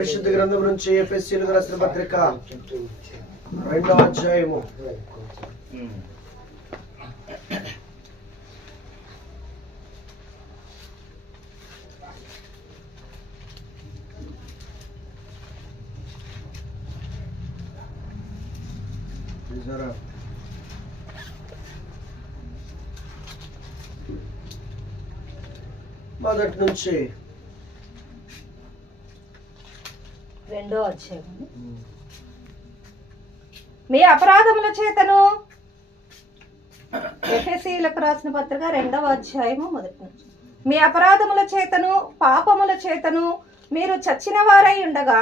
పరిశుద్ధ గ్రంథం నుంచి ఎఫెసీయులకు రాసిన పత్రిక 2వ అధ్యాయము 1 నుంచి 2వ అధ్యాయం. మీ అపరాధముల చేతను, ఎఫెసీయులకు రాసిన పత్రిక 2వ అధ్యాయము 1 నుంచి. మీ అపరాధముల చేతను పాపముల చేతను మీరు చచ్చిన వారై ఉండగా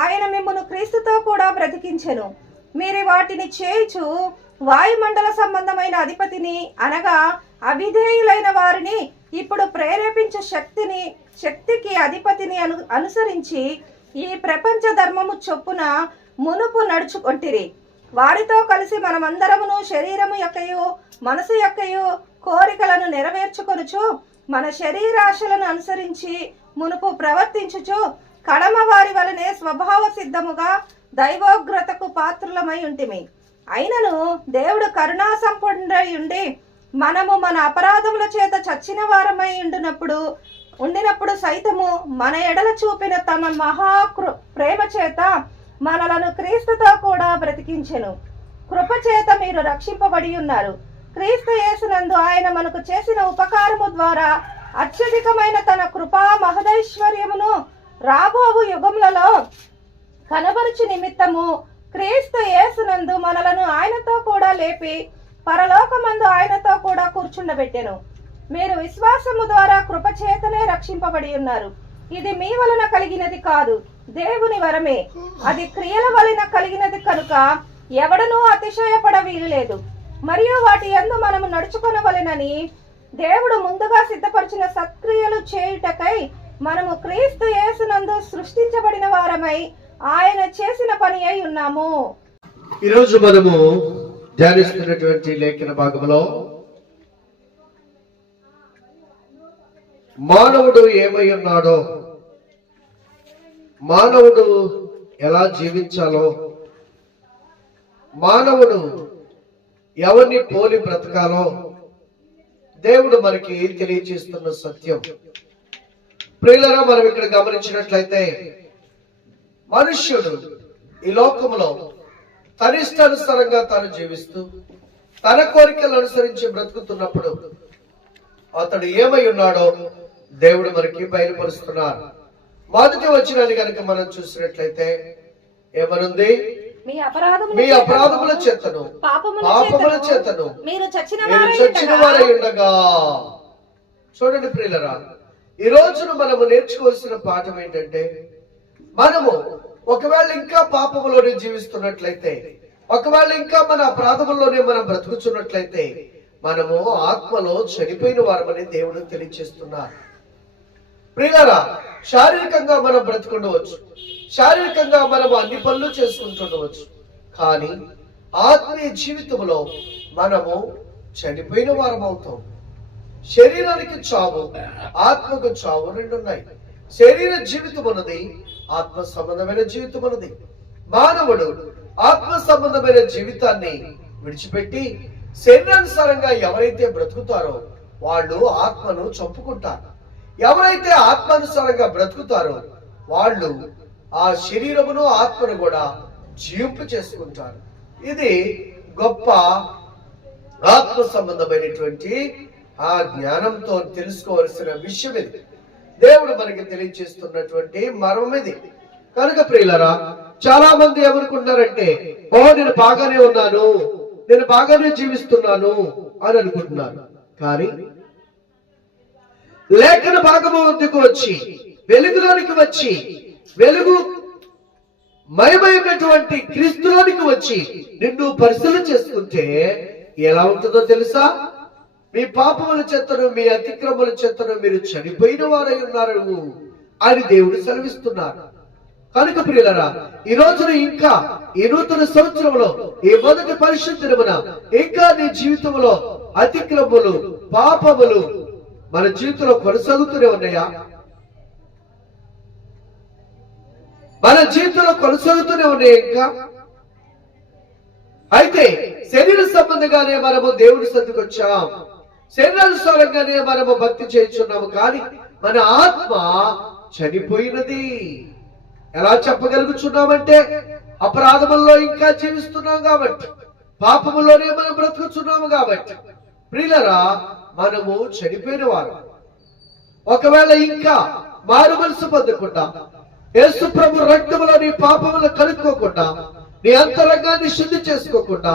ఆయన మిమ్మును క్రీస్తుతో కూడా బ్రతికించెను. మీరు వాటిని చేయుచు వాయుమండల సంబంధమైన అధిపతిని అనగా అవిధేయులైన వారిని ఇప్పుడు ప్రేరేపించే శక్తికి అధిపతిని అనుసరించి ఈ ప్రపంచ ధర్మము చొప్పున మునుపు నడుచుకొంటిరి. వారితో కలిసి మనమందరమును శరీరము యొక్కయు మనసు యొక్కయు కోరికలను నెరవేర్చుకొనుచు మన శరీరాశలను అనుసరించి మునుపు ప్రవర్తించుచు కడమ వారి వలనే స్వభావ సిద్ధముగా దైవోగ్రతకు పాత్రులమై ఉంటిమి. అయినను దేవుడు కరుణా సంపన్నుడై ఉండి మనము మన అపరాధముల చేత చచ్చిన వారమై ఉండినప్పుడు సైతము మన ఎడల చూపిన తన ప్రేమ చేత మనలను క్రీస్తుతో కూడా బ్రతికించెను. కృప చేత మీరు రక్షింపబడి ఉన్నారు. క్రీస్తు యేసునందు ఆయన మనకు చేసిన ఉపకారము ద్వారా అత్యధికమైన తన కృపా మహదైశ్వర్యమును రాబోవు యుగములలో కనబరుచు నిమిత్తము క్రీస్తు యేసునందు మనలను ఆయనతో కూడా లేపి పరలోకమందు ఆయనతో కూడా కూర్చుండబెట్టెను. మీరు విశ్వాసము ద్వారా కృప చేతనే రక్షింపబడి ఉన్నారు. ఇది మీ వలన కలిగినది కాదు, దేవుని వరమే. అది క్రియల వలన కలిగినది కనుక ఎవడనూ అతిశయపడ వీలులేదు. మరియు వాటి యందు మనము నడుచుకొనవలెనని దేవుడు ముందుగా సిద్ధపరిచిన సత్క్రియలు చేయుటకై మనము క్రీస్తు యేసునందు సృష్టించబడిన వారమై ఆయన చేసిన పని అయి ఉన్నాము. ఈరోజు మనము ధ్యానిస్తున్నటువంటి లేఖన భాగంలో మానవుడు ఏమై ఉన్నాడో, మానవుడు ఎలా జీవించాలో, మానవుడు ఎవరిని పోలి బ్రతకాలో దేవుడు మనకి తెలియజేస్తున్న సత్యం. ప్రియులారా, మనం ఇక్కడ గమనించినట్లయితే మనుష్యుడు ఈ లోకంలో తన ఇష్టానుసారంగా తాను జీవిస్తూ తన కోరికలు అనుసరించి బ్రతుకుతున్నప్పుడు అతడు ఏమై ఉన్నాడో దేవుడు మనకి బయలుపరుస్తున్నారు. మొదటి వచనాన్ని కనుక మనం చూసినట్లయితే ఏమనుంది? మీ అపరాధముల చేతను పాపముల చేతను మీరు చచ్చిన వారై ఉండగా. చూడండి ప్రియులరా, ఈ రోజున మనము నేర్చుకోవాల్సిన పాఠం ఏంటంటే, మనము ఒకవేళ ఇంకా పాపములోనే జీవిస్తున్నట్లయితే, ఒకవేళ ఇంకా మన అపరాధముల్లోనే మనం బ్రతుకుతున్నట్లయితే మనము ఆత్మలో చనిపోయిన వారమని దేవుడు తెలియజేస్తున్నారు. ప్రియులారా, శారీరకంగా మనం బ్రతుకుండవచ్చు, శారీరకంగా మనం అన్ని పనులు చేసుకుంటుండవచ్చు, కానీ ఆత్మీయ జీవితంలో మనము చనిపోయిన వారం అవుతాం. శరీరానికి చావు, ఆత్మకు చావు రెండున్నాయి. శరీర జీవితం ఉన్నది, ఆత్మ సంబంధమైన జీవితం ఉన్నది. మానవుడు ఆత్మ సంబంధమైన జీవితాన్ని విడిచిపెట్టి శరీరానుసారంగా ఎవరైతే బ్రతుకుతారో వాళ్ళు ఆత్మను చంపుకుంటారు. ఎవరైతే ఆత్మానుసారంగా బ్రతుకుతారో వాళ్ళు ఆ శరీరమును ఆత్మను కూడా జీవింపు చేసుకుంటారు. ఇది గొప్ప ఆత్మ సంబంధమైనటువంటి ఆ జ్ఞానంతో తెలుసుకోవలసిన విషయం. ఇది దేవుడు మనకి తెలియజేస్తున్నటువంటి మర్మం ఇది. కనుక ప్రియులరా, చాలా మంది ఏమనుకుంటున్నారంటే, నేను బాగానే ఉన్నాను, నేను బాగానే జీవిస్తున్నాను అని అనుకుంటున్నాను. కానీ లేఖన భాగము వద్దకు వచ్చి వెలుగులోనికి వచ్చి వెలుగు మయమైనటువంటి క్రీస్తులోనికి వచ్చి నిన్ను పరిశీలన చేసుకుంటే ఎలా ఉంటుందో తెలుసా? మీ పాపముల చేతను, మీ అతిక్రమముల చేతను మీరు చనిపోయిన వారై ఉన్నారు అని దేవుడు సెలవిస్తున్నారు. కనుక ప్రియులరా, ఈ రోజున ఇంకా ఈ నూతన సంవత్సరంలో ఈ మొదటి పరిశుద్ధ దినమున ఇంకా నీ జీవితంలో అతిక్రమములు, పాపములు మన జీవితంలో కొనసాగుతూనే ఉన్నాయా? జీవితంలో కొనసాగుతూనే ఉన్నాయి ఇంకా. అయితే శరీర సంబంధంగానే మనము దేవుని సన్నిధికి వచ్చాం, శరీరానుసారంగానే మనము భక్తి చేయించున్నాము, కానీ మన ఆత్మ చనిపోయినది. ఎలా చెప్పగలుగుతున్నామంటే అపరాధముల్లో ఇంకా జీవిస్తున్నాం కాబట్టి, పాపములోనే మనం బ్రతుకుతున్నాము కాబట్టి. ప్రియులరా, మనము చనిపోయిన వారు. ఒకవేళ ఇంకా మారు మనసు పొందకుండా, యేసు ప్రభు రక్తములో నీ పాపములు కలుపుకోకుండా, నీ అంతరంగాన్ని శుద్ధి చేసుకోకుండా,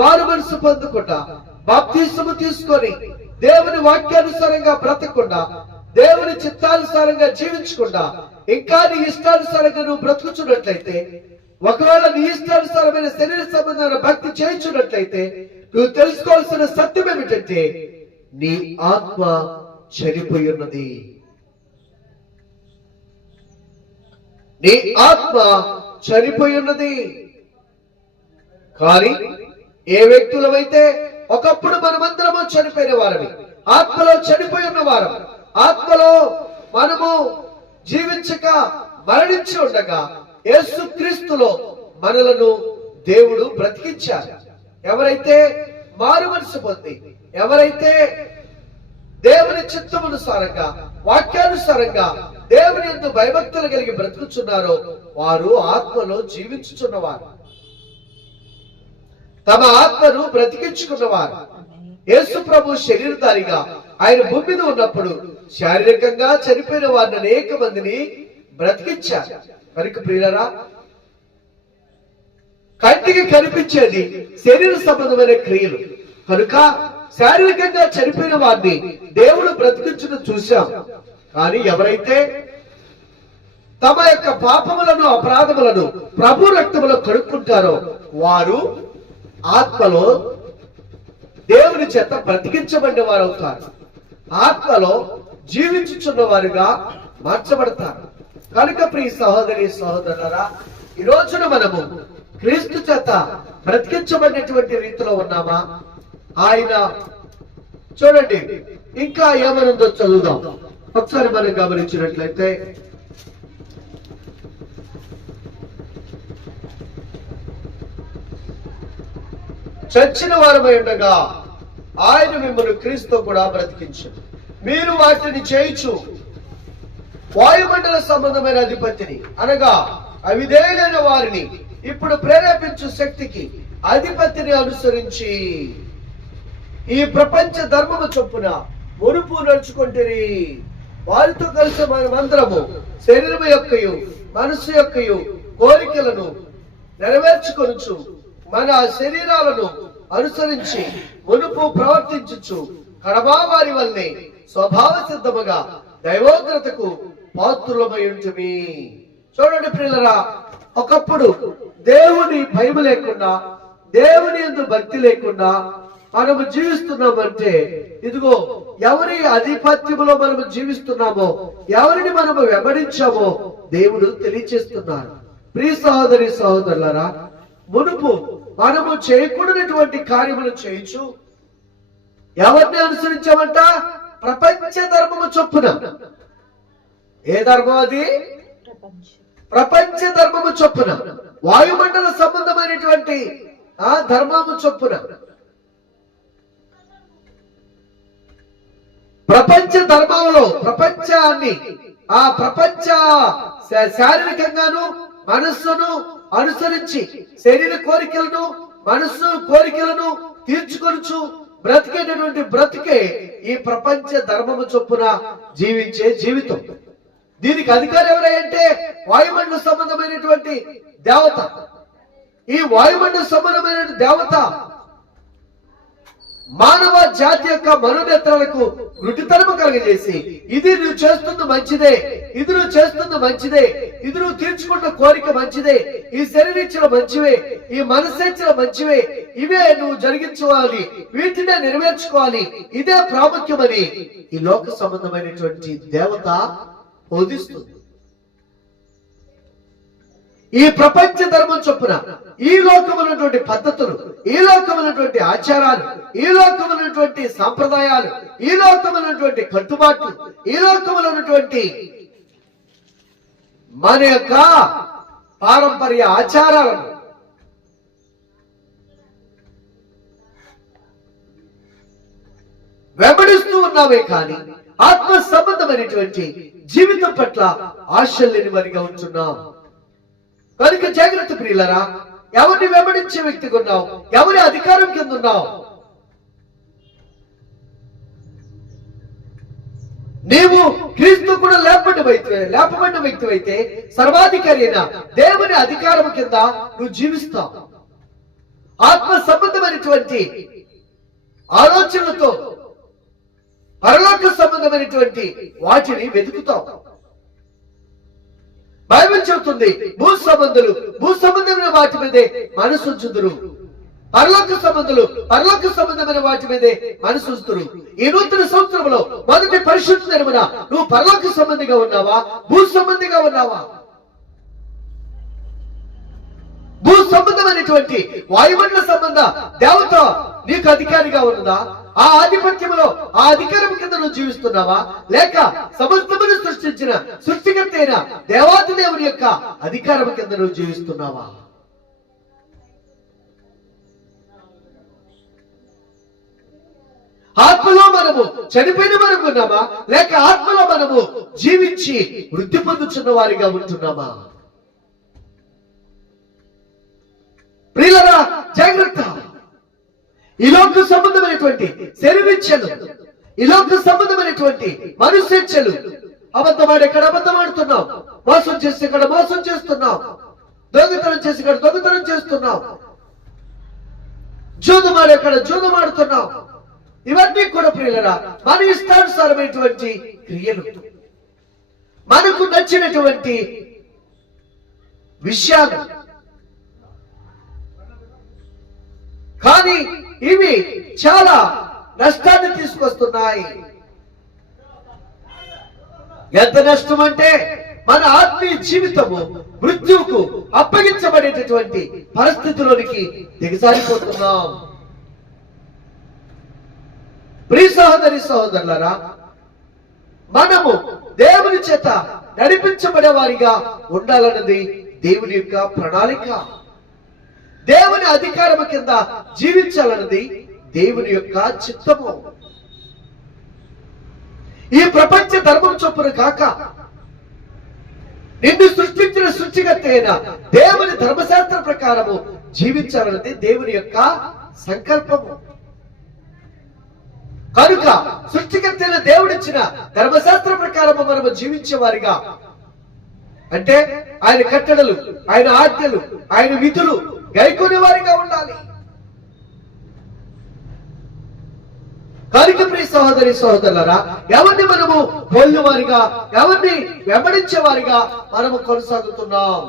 మారు మనసు పొందకుండా, బాప్తిసము తీసుకొని దేవుని వాక్యానుసారంగా బ్రతకకుండా, దేవుని చిత్తానుసారంగా జీవించకుండా, ఇంకా నీ ఇష్టానుసారంగా నువ్వు బ్రతుకుచున్నట్లయితే, ఒకవేళ నీ ఇష్టానుసారమైన శరీర సంబంధమైన భక్తి చేయించున్నట్లయితే, నువ్వు తెలుసుకోవాల్సిన సత్యం ఏమిటంటే నీ ఆత్మ చనిపోయి ఉన్నది. నీ ఆత్మ చనిపోయి ఉన్నది. కానీ ఏ వ్యక్తులమైతే ఒకప్పుడు మనమందరము చనిపోయిన వారమి, ఆత్మలో చనిపోయి ఉన్న వారం, ఆత్మలో మనము జీవించక మరణించి ఉండగా యేసు క్రీస్తులో మనలను దేవుడు బ్రతికించారు. ఎవరైతే మారు మనసు పొంది, ఎవరైతే దేవుని చిత్తమునుసారంగా వాక్యానుసారంగా దేవుని యందు భయభక్తులు కలిగి బ్రతుకుచున్నారో వారు ఆత్మలో జీవించుచున్నవారు, తమ ఆత్మను బ్రతికించుకున్నవారు. యేసు ప్రభు శరీరధారిగా ఆయన భూమి మీద ఉన్నప్పుడు శారీరకంగా చనిపోయిన వారిని అనేక మందిని బ్రతికించారు. కనుక ప్రియులారా, కంటికి కనిపించేది శరీర సంబంధమైన క్రియలు కనుక శారీరకంగా చనిపోయిన వారిని దేవుడు బ్రతికించడం చూశాం. కానీ ఎవరైతే తమ యొక్క పాపములను అపరాధములను ప్రభు రక్తములో కడుక్కుంటారో వారు ఆత్మలో దేవుని చేత బ్రతికించబడిన వారు అవుతారు, ఆత్మలో జీవించుచున్న వారుగా మార్చబడతారు. కనుక ప్రియ సహోదరి సహోదరులారా, ఈ రోజున మనము క్రీస్తు చేత బ్రతికించబడినటువంటి రీతిలో ఉన్నామా? ఆయన చూడండి ఇంకా ఏమనుందో చదువుదాం. ఒకసారి మనం గమనించినట్లయితే చచ్చిన వారమై ఉండగా ఆయన మిమ్మల్ని క్రీస్తు కూడా బ్రతికించారు. మీరు వాటిని చేయించు వాయుమండల సంబంధమైన అధిపతిని అనగా అవిధేయులైన వారిని ఇప్పుడు ప్రేరేపించు శక్తికి అధిపతిని అనుసరించి ఈ ప్రపంచ ధర్మము చొప్పున మునుపు నడుచుకుంటురి. వారితో కలిసి మనమందరము శరీరము యొక్కయు మనస్సు యొక్కయు కోరికలను నెరవేర్చుకొనుచు మన శరీరాలను అనుసరించి మునుపు ప్రవర్తించుచు కడబా వారి వల్లే స్వభావ సిద్ధముగా దైవోగ్రతకు పాత్రులమై ఉంటుమి. చూడండి ప్రియులరా, ఒకప్పుడు దేవుని భయం లేకుండా, దేవుని యందు భక్తి లేకుండా మనము జీవిస్తున్నామంటే, ఇదిగో ఎవరి ఆధిపత్యములో మనము జీవిస్తున్నామో, ఎవరిని మనము వెంబడించామో దేవుడు తెలియచేస్తున్నారు. ప్రియ సహోదరి సహోదరులారా, మునుపు మనము చేయకూడనటువంటి కార్యములు చేయొచ్చు. ఎవరిని అనుసరించామంట? ప్రపంచ ధర్మము చొప్పున. ఏ ధర్మం అది? ప్రపంచ ధర్మము చొప్పున, వాయుమండల సంబంధమైనటువంటి ఆ ధర్మము చొప్పున, ప్రపంచ ధర్మంలో ప్రపంచాన్ని ఆ ప్రపంచ శారీరకంగాను మనస్సును అనుసరించి శరీర కోరికలను మనస్సు కోరికలను తీర్చుకొనుచు బ్రతికేటటువంటి బ్రతికే ఈ ప్రపంచ ధర్మము చొప్పున జీవించే జీవితం. దీనికి అధికారం ఎవరంటే వాయుమండల సంబంధమైనటువంటి దేవత. ఈ వాయుమండల సంబంధమైన దేవత మానవ జాతి యొక్క మనోనేత్రాలకు గుడ్డితనము కలుగజేసి, ఇది నువ్వు చేస్తున్న మంచిదే, ఇది నువ్వు చేస్తున్న మంచిదే, ఇది నువ్వు తీర్చుకున్న కోరిక మంచిదే, ఈ శరీరించిన మంచివే, ఈ మనస్సేచ్చిన మంచివే, ఇవే నువ్వు జరిగించుకోవాలి, వీటినే నెరవేర్చుకోవాలి, ఇదే ప్రాముఖ్యమని ఈ లోక సంబంధమైనటువంటి దేవత బోధిస్తుంది. ఈ ప్రపంచ ధర్మం చొప్పున ఈ లోకమైనటువంటి పద్ధతులు, ఈ లోకమైనటువంటి ఆచారాలు, ఈ లోకమైనటువంటి సాంప్రదాయాలు, ఈ లోకమైనటువంటి కట్టుబాట్లు, ఈ లోకమైనటువంటి మన యొక్క పారంపర్య ఆచారాలను వెంబడిస్తూ ఉన్నామే కానీ ఆత్మ సంబంధమైనటువంటి జీవితం పట్ల ఆశలు లేని వారిగా ఉంటున్నాం. కనుక జాగ్రత్త ప్రియులరా, ఎవరిని వెంబడించే వ్యక్తిగా ఉన్నావు? ఎవరి అధికారం కింద ఉన్నావు? నీవు క్రీస్తు కూడా లేపబడిన వ్యక్తి అయితే సర్వాధికారి అయిన దేవుని అధికారం కింద నువ్వు జీవిస్తావు. ఆత్మ సంబంధమైనటువంటి ఆలోచనలతో పరలోక సంబంధమైనటువంటి వాటిని వెతుకుతాం. బైబిల్ చెబుతుంది, భూ సంబంధమైన వాటి మీదే మనసు ఉంచుదురు, పరలోక సంబంధమైన వాటి మీదే మనసు ఉంచుదురు. ఈ నూతన సంవత్సరంలో మొదటి పరిశుద్ధ దినమున నువ్వు పరలోక సంబంధిగా ఉన్నావా, భూ సంబంధిగా ఉన్నావా? భూ సంబంధమైనటువంటి వాయుమండల సంబంధ దేవత నీకు అధికారిగా ఉన్నదా? ఆ ఆధిపత్యంలో ఆ అధికారం కింద నువ్వు జీవిస్తున్నావా? లేక సమస్తమును సృష్టించిన సృష్టికర్త అయిన దేవాతి దేవుని యొక్క అధికారం కింద నువ్వు జీవిస్తున్నావా? ఆత్మలో మనము చనిపోయిన మనము ఉన్నామా? లేక ఆత్మలో మనము జీవించి వృద్ధి పొందుతున్న వారిగా ఉంటున్నామా? ప్రియులరా, జాగ్రత్త. ఈ లోక సంబంధమైనటువంటి శరీరిచ్చలు, ఈ లోక సంబంధమైనటువంటి మనుష్యచ్చలు, అబద్ధమాడి ఎక్కడ అబద్ధమాడుతున్నాం, మోసం చేసి ఇక్కడ మోసం చేస్తున్నాం, దొంగతనం చేసి ఇక్కడ దొంగతనం చేస్తున్నాం, జూదమాడి ఎక్కడ జూదమాడుతున్నాం. ఇవన్నీ కూడా ప్రియులరా మన ఇష్టానుసారమైనటువంటి క్రియలు, మనకు నచ్చినటువంటి విషయాలు. కానీ ఇవి చాలా నష్టాన్ని తీసుకొస్తున్నాయి. ఎంత నష్టం అంటే మన ఆత్మీయ జీవితము మృత్యువుకు అప్పగించబడేటటువంటి పరిస్థితిలోనికి దిగజారిపోతున్నాం. ప్రియ సహోదరి సహోదరులారా, మనము దేవుని చేత నడిపించబడే వారిగా ఉండాలన్నది దేవుని యొక్క ప్రణాళిక. దేవుని అధికారము కింద జీవించాలన్నది దేవుని యొక్క చిత్తము. ఈ ప్రపంచ ధర్మం చొప్పున కాక నిన్ను సృష్టించిన సృష్టికర్త అయిన దేవుని ధర్మశాస్త్ర ప్రకారము జీవించాలన్నది దేవుని యొక్క సంకల్పము. కనుక సృష్టికర్త అయిన దేవుడిచ్చిన ధర్మశాస్త్ర ప్రకారము మనము జీవించే వారిగా, అంటే ఆయన కట్టడలు, ఆయన ఆజ్ఞలు, ఆయన విధులు గైకొనే వారిగా ఉండాలి. కనుక ప్రియ సహోదరి సహోదరులారా, ఎవరిని మనము పోలిన వారిగా, ఎవరిని వెంబడించే వారిగా మనము కొనసాగుతున్నాం?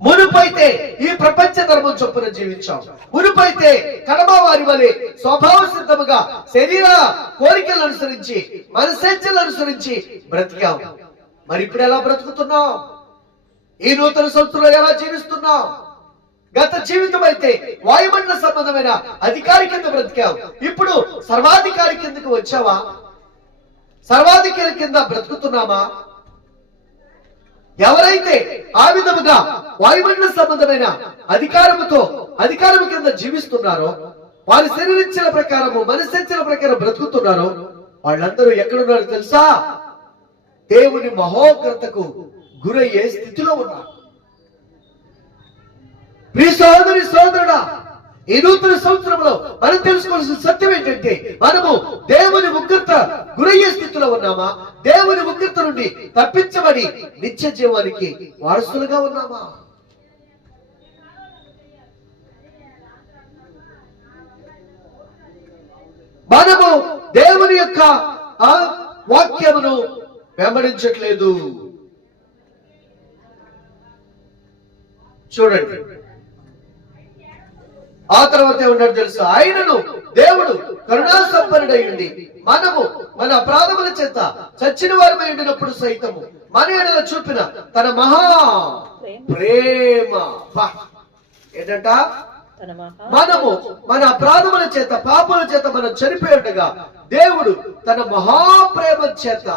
మునుపైతే ఈ ప్రపంచ ధర్మం చొప్పున జీవించాం. మునుపైతే కడమ వారి వలె స్వభావ సిద్ధముగా శరీర కోరికలను అనుసరించి, మనసేచ్చలను అనుసరించి బ్రతికాం. మరి ఇప్పుడు ఎలా బ్రతుకుతున్నాం? ఈ నూతన సంవత్సరంలో ఎలా జీవిస్తున్నాం? గత జీవితం అయితే వాయుమండల సంబంధమైన అధికారి కింద బ్రతికావు. ఇప్పుడు సర్వాధికారి కిందకి వచ్చావా? సర్వాధికారి కింద బ్రతుకుతున్నామా? ఎవరైతే ఆ విధముగా వాయుమండల సంబంధమైన అధికారము కింద జీవిస్తున్నారో, వారి శరీరించిన ప్రకారము, మనస్సంచల ప్రకారం బ్రతుకుతున్నారో, వాళ్ళందరూ ఎక్కడున్నారో తెలుసా? దేవుని మహోగ్రతకు గురయ్యే స్థితిలో ఉన్నారు. ప్రియ సహోదరి సహోదరుడా, ఈ నూతన సంవత్సరంలో మనం తెలుసుకోవాల్సిన సత్యం ఏంటంటే, మనము దేవుని ఉగ్రత గురయ్యే స్థితిలో ఉన్నామా? దేవుని ఉగ్రత నుండి తప్పించబడి నిత్య జీవానికి వారసులుగా ఉన్నామా? మనము దేవుని యొక్క వాక్యమును వెంబడించట్లేదు. చూడండి, ఆ తర్వాత ఏమన్నాడు తెలుసా? ఆయనను దేవుడు కరుణా సంపన్నుడై ఉండి మనము మన అపరాధముల చేత చచ్చిన వారమై ఉండినప్పుడు సైతము మన ఎడల చూపిన తన మహా ప్రేమ. ఏంటంట? మనము మన అపరాధముల చేత, పాపముల చేత మనం చనిపోయి ఉండగా దేవుడు తన మహాప్రేమ చేత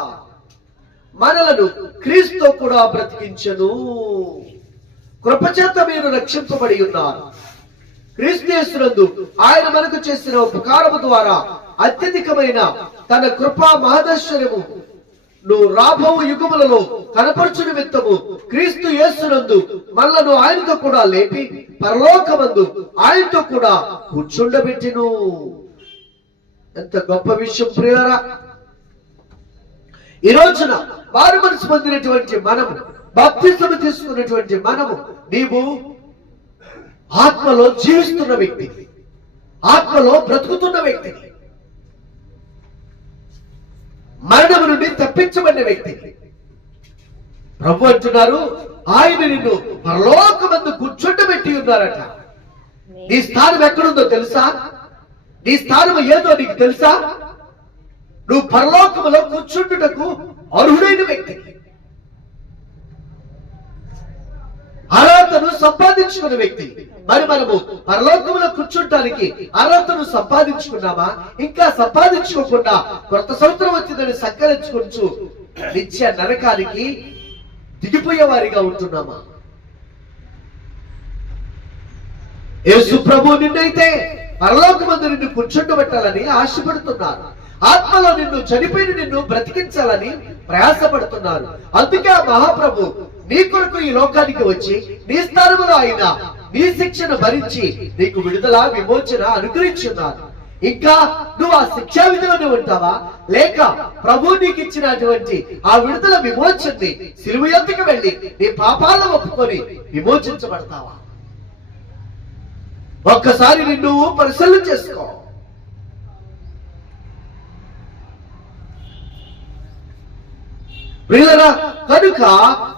మనలను క్రీస్తుతో కూడా బ్రతికించెను. కృపచేత మీరు రక్షింపబడి ఉన్నారు. క్రీస్తు యేసునందు ఆయన మనకు చేసిన ఉపకారము ద్వారా అత్యధికమైన తన కృపా మహదైశ్వర్యము రాబో యుగములలో కనపరచు నిమిత్తము క్రీస్తు యేసునందు మనలను ఆయనతో కూడా లేపి పరలోకమందు ఆయనతో కూడా కూర్చుండబెట్టెను. ఎంత గొప్ప విషయం ప్రియులారా! ఈ రోజున మారు మనసు పొందినటువంటి మనము, బాప్తిస్మము తీసుకున్నటువంటి మనము, నీవు ఆత్మలో జీవిస్తున్న వ్యక్తి, ఆత్మలో బ్రతుకుతున్న వ్యక్తి, మరణము నుండి తప్పించబడిన వ్యక్తి. ప్రభు అంటున్నారు, ఆయన నిన్ను పరలోకమందు కూర్చుండబెట్టి ఉన్నారట. నీ స్థానం ఎక్కడుందో తెలుసా? నీ స్థానం ఏదో నీకు తెలుసా? నువ్వు పరలోకములో కూర్చుంటుటకు అర్హుడైన వ్యక్తి. అర్హతను సంపాదించుకున్న వ్యక్తి. మరి మనము పరలోకములో కూర్చుంటానికి అర్హతను సంపాదించుకున్నామా? ఇంకా సంపాదించుకోకుండా కొత్త సంవత్సరం వచ్చిందని సంకరించుకుంటూ నిత్య నరకానికి దిగిపోయే వారిగా ఉంటున్నామా? యేసు ప్రభు నిన్నైతే పరలోకమందు నిన్ను కూర్చుండబెట్టాలని ఆశపడుతున్నారు. ఆత్మలో నిన్ను చనిపోయిన నిన్ను బ్రతికించాలని ప్రయాసపడుతున్నారు. అందుకే ఆ మహాప్రభు నీ కొరకు ఈ లోకానికి వచ్చి నీ స్థానంలో ఆయన నీ శిక్షను భరించి నీకు విడుదల విమోచన అనుగ్రహించున్నారు. ఇంకా నువ్వు ఆ శిక్షా విధిలోనే ఉంటావా? లేక ప్రభు నీకు ఇచ్చినటువంటి ఆ విడుదల విమోచనని సిలువ ఎత్తుకు వెళ్ళి నీ పాపాలను ఒప్పుకొని విమోచించబడతావా? ఒక్కసారి నిన్ను పరిశీలన చేసుకో. ప్రియులారా, కనుక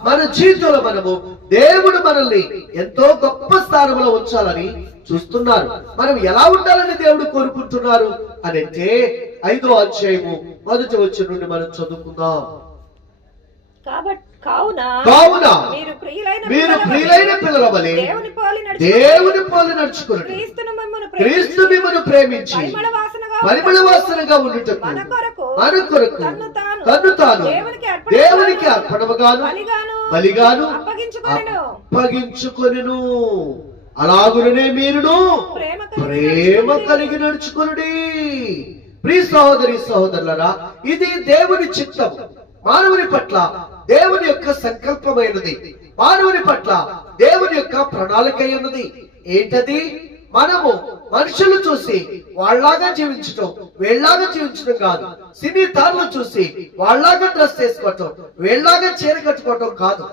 మన జీవితంలో మనము దేవుడు మనల్ని ఎంతో గొప్ప స్థానంలో ఉంచాలని చూస్తున్నారు. మనం ఎలా ఉండాలని దేవుడు కోరుకుంటున్నారు అని అంటే 5వ అధ్యాయము 1వ వచనం నుండి మనం చదువుకుందాం. కావున మీరు ప్రియులైన పిల్లల వలె దేవుని పోలి నడుచుకుని క్రీస్తు మిమ్మల్ని ప్రేమించి పరిమళ వాసనగా ఉండుటకు మన కొరకు తన్ను తాను దేవునికి అర్పణముగాను బలిగాను అప్పగించుకొనెను. అలాగునే మీరును ప్రేమ కలిగి నడుచుకునుడి. ప్రియ సహోదరి సహోదరులారా, ఇది దేవుని చిత్తం. మానవుని పట్ల దేవుని యొక్క సంకల్పమైనది, మానవుని పట్ల దేవుని యొక్క ప్రణాళిక అయినది. ఏంటది? మనము మనుషులు చూసి వాళ్ళలాగా జీవించటం, వీళ్ళలాగా జీవించడం కాదు. సినీ తారులు చూసి వాళ్ళలాగా డ్రెస్ వేసుకోవటం, వీళ్ళలాగా చీర కట్టుకోవటం కాదు.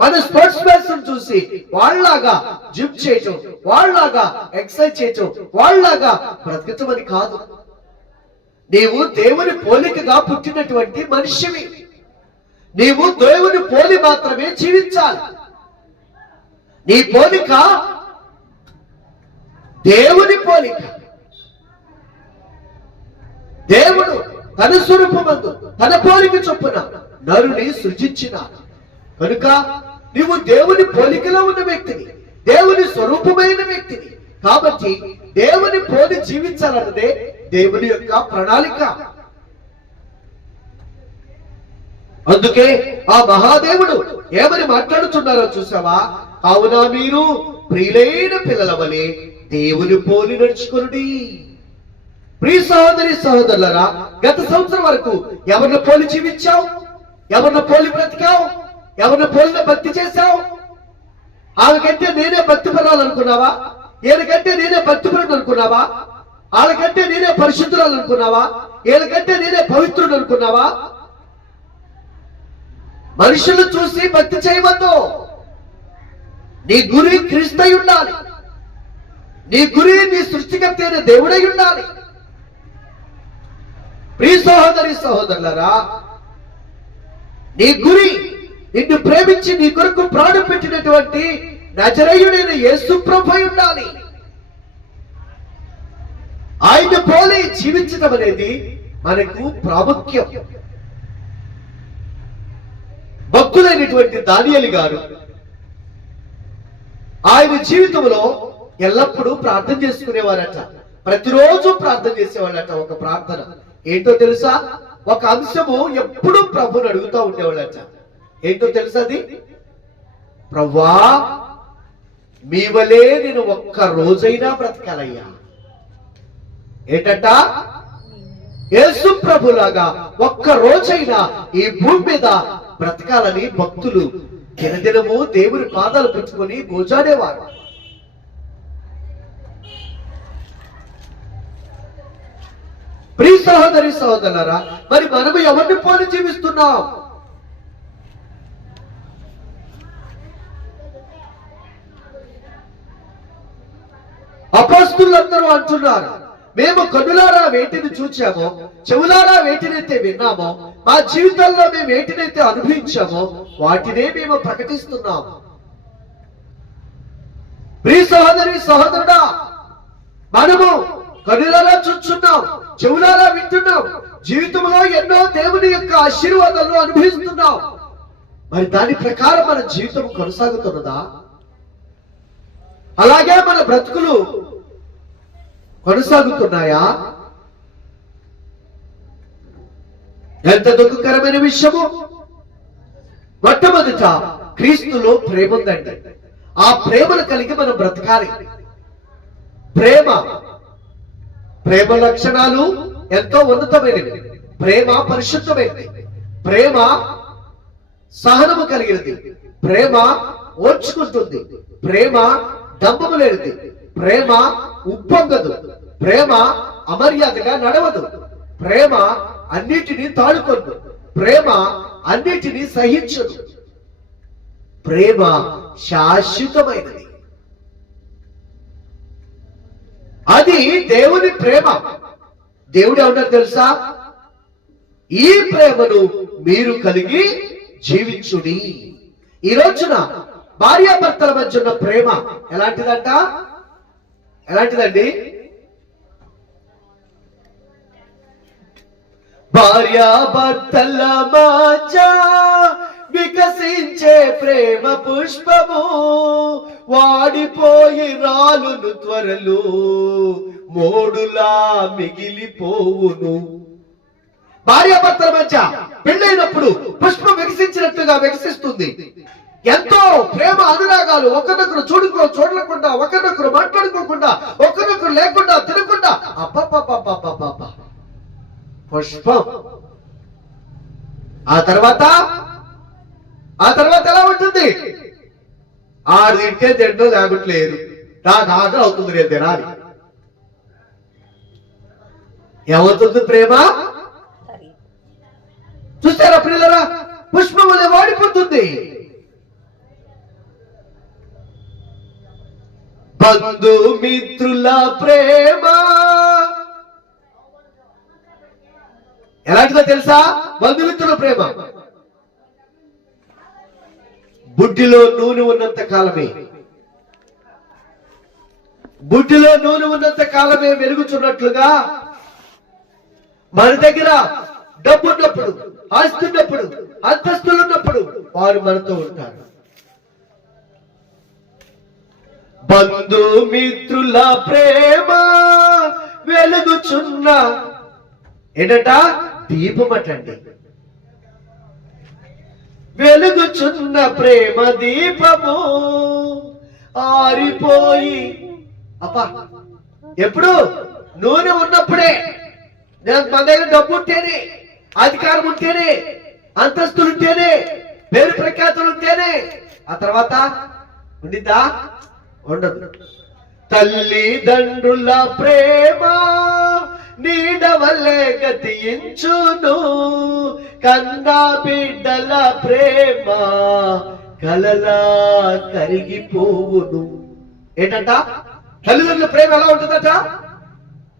మన స్పోర్ట్స్ పర్సన్ చూసి వాళ్ళలాగా జిమ్ చేయటం, వాళ్ళలాగా ఎక్సర్సైజ్ చేయటం, వాళ్ళలాగా బ్రతకటమని కాదు. నీవు దేవుని పోలికగా పుట్టినటువంటి మనిషివి. నీవు దేవుని పోలి మాత్రమే జీవించాలి. నీ పోలిక దేవుని పోలిక. దేవుడు తన స్వరూపమందు తన పోలిక చొప్పున నరుని సృజించినాడు. కనుక నీవు దేవుని పోలికలో ఉన్న వ్యక్తిని, దేవుని స్వరూపమైన వ్యక్తిని. కాబట్టి దేవుని పోలి జీవించాలన్నదే దేవుని యొక్క ప్రణాళిక. అందుకే ఆ మహాదేవుడు ఏమని మాట్లాడుతున్నారో చూసావా? కావున మీరు ప్రియులైన పిల్లల వలె దేవుని పోలి నడుచుకునుడి. ప్రియ సహోదరి సహోదరులారా, గత సంవత్సరం వరకు ఎవరిని పోలి జీవించావు? ఎవరిని పోలి బ్రతికావు? ఎవరిని పోలిన భక్తి చేశావు? ఆమెకంటే నేనే భక్తి పరాలనుకున్నావా? వీళ్ళకంటే నేనే భక్తిపరుడు అనుకున్నావా? వాళ్ళకంటే నేనే పరిశుద్ధురాలు అనుకున్నావా? వీళ్ళకంటే నేనే పవిత్రుడు అనుకున్నావా? మనుషులు చూసి భక్తి చేయవద్దు. నీ గురి క్రీస్తై ఉండాలి. నీ గురి నీ సృష్టికర్త అయిన దేవుడై ఉండాలి. ప్రియ సహోదరి సహోదరులారా, నీ గురి నిన్ను ప్రేమించి నీ కొరకు ప్రాణం పెట్టినటువంటి నజరేయుడైన యేసు ప్రభువై ఉండాలి. ఆయన పోలి జీవించడం అనేది మనకు ప్రాముఖ్యం. భక్తులైనటువంటి దానియేలు గారు ఆయన జీవితంలో ఎల్లప్పుడూ ప్రార్థన చేసుకునేవారట. ప్రతిరోజు ప్రార్థన చేసేవాళ్ళట. ఒక ప్రార్థన ఏంటో తెలుసా? ఒక అంశము ఎప్పుడు ప్రభుని అడుగుతూ ఉండేవాళ్ళట. ఏంటో తెలుసది? ప్రభువా, మీ వలే నేను ఒక్క రోజైనా బ్రతకాలయ్యా. ఏంటంట? యేసు ప్రభులాగా ఒక్క రోజైనా ఈ భూమి మీద బ్రతకాలని భక్తులు దినదినము దేవుని పాదాలు పెట్టుకుని గోజాడేవారు. ప్రియ సహోదరి సహోదరులారా, మరి మనము ఎవరిని పోలి జీవిస్తున్నాం? అపోస్తలులందరూ అంటున్నారు, మేము కన్నులారా వేటిని చూచామో, చెవులారా వేటినైతే విన్నామో, మా జీవితంలో మేము వేటినైతే అనుభవించామో వాటినే మేము ప్రకటిస్తున్నాం. ప్రియ సహోదరి సహోదరుడా, మనము కన్నులారా చూస్తున్నాం, చెవులారా వింటున్నాం, జీవితంలో ఎన్నో దేవుని యొక్క ఆశీర్వాదాలను అనుభవిస్తున్నాం. మరి దాని ప్రకారం మన జీవితం కొనసాగుతున్నదా? అలాగే మన బ్రతుకులు కొనసాగుతున్నాయా? ఎంత దుఃఖకరమైన విషయము! మొట్టమొదట క్రీస్తులో ప్రేమ ఉందండి. ఆ ప్రేమను కలిగి మనం బ్రతకాలి. ప్రేమ లక్షణాలు ఎంతో ఉన్నతమైనవి. ప్రేమ పరిశుద్ధమైనది. ప్రేమ సహనము కలిగినది. ప్రేమ ఓర్చుకుంటుంది. ప్రేమ దంభము లేనిది. ప్రేమ ఉప్పొంగదు. ప్రేమ అమర్యాదగా నడవదు. ప్రేమ అన్నిటినీ తాడుకొందు. ప్రేమ అన్నిటినీ సహించదు. ప్రేమ శాశ్వతమైనది. అది దేవుని ప్రేమ. దేవుడు ఏమన్నా తెలుసా? ఈ ప్రేమను మీరు కలిగి జీవించుడి. ఈ రోజున భార్యాభర్తల మధ్య ఉన్న ప్రేమ ఎలాంటిదంట? ఎలాంటిదండి? భార్యాభర్తల మధ్య వికసించే ప్రేమ పుష్పము వాడిపోయి రాలును త్వరలో మోడులా మిగిలిపోవును. భార్యాభర్తల మధ్య పెళ్ళైనప్పుడు పుష్పం వికసించినట్టుగా వికసిస్తుంది. ఎంతో ప్రేమ అనురాగాలు, ఒకరినొకరు చూడకుండా, ఒకరినొకరు మాట్లాడుకోకుండా, ఒకరినొకరు లేకుండా తినకుండా, అబ్బబ్బబ్బబ్బబ్బబ్బ పుష్పం. ఆ తర్వాత ఎలా ఉంటుంది? ఆడు తింటే తింటూ లేకట్లేదు, నాకు ఆకలి అవుతుంది, నేను తినాలి. ఏమవుతుంది ప్రేమ? చూస్తారా పిల్లరా? పుష్పం వలె వాడిపోతుంది. బంధుమిత్రుల ప్రేమ ఎలాంటిదో తెలుసా? బంధుమిత్రుల ప్రేమ బుడ్డిలో నూనె ఉన్నంత కాలమే, బుడ్డిలో నూనె ఉన్నంత కాలమే వెలుగుచున్నట్లుగా మన దగ్గర డబ్బు ఉన్నప్పుడు, ఆస్తి ఉన్నప్పుడు, అంతస్తులు ఉన్నప్పుడు వారు మనతో ఉంటారు. బంధుమిత్రుల ప్రేమ వెలుగుచున్న ఏంటంట? దీపమటండి. వెలుగుచున్న ప్రేమ దీపము ఆరిపోయి, అబ్బా ఎప్పుడు? నూనె ఉన్నప్పుడే. మన దగ్గర డబ్బు ఉంటేనే, అధికారం ఉంటేనే, అంతస్తులు ఉంటేనే, పేరు ప్రఖ్యాతులు ఉంటేనే. ఆ తర్వాత ఉండిద్దా? ఉండదు. తల్లిదండ్రుల ప్రేమ నీడ వల్లే గతించును, కన్నా బిడ్డల ప్రేమ కలలా కరిగిపోవును. ఏంటంట? తల్లిదండ్రుల ప్రేమ ఎలా ఉంటుందట?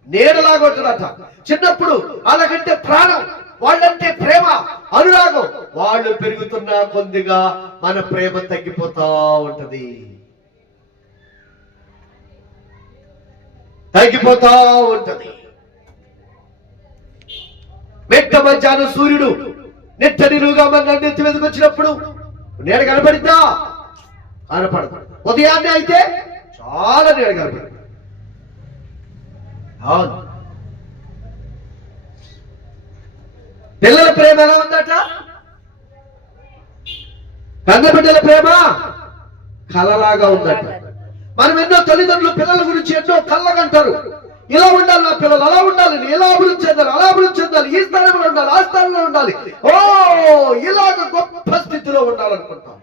నీడలాగా ఉంటుందట. చిన్నప్పుడు అలాగంటే ప్రాణం, వాళ్ళంటే ప్రేమ, అనురాగం. వాళ్ళు పెరుగుతున్న కొద్దిగా మన ప్రేమ తగ్గిపోతా ఉంటది, తగ్గిపోతా ఉంటది. మెట్ట మధ్యాహ్నం సూర్యుడు నిట్టనిలుగా మన నెత్తి మీదకి వచ్చినప్పుడు నీడ కనపడిద్దా? కనపడదు. ఉదయాన్నే అయితే చాలా నీడ కనపడదు. అవును. పిల్లల ప్రేమ ఎలా ఉందట? కన్న బిడ్డల ప్రేమ కలలాగా ఉందట. మనం ఎన్నో తల్లిదండ్రులు పిల్లల గురించి ఎన్నో కళ్ళగంటారు. ఇలా ఉండాలి నా పిల్లలు, అలా ఉండాలి, ఇలా అభివృద్ధి చెందాలి, అలా అభివృద్ధి చెందాలి, ఈ స్థానంలో ఉండాలి, ఆ స్థానంలో ఉండాలి, ఓ ఇలాగ గొప్ప స్థితిలో ఉండాలనుకుంటాం.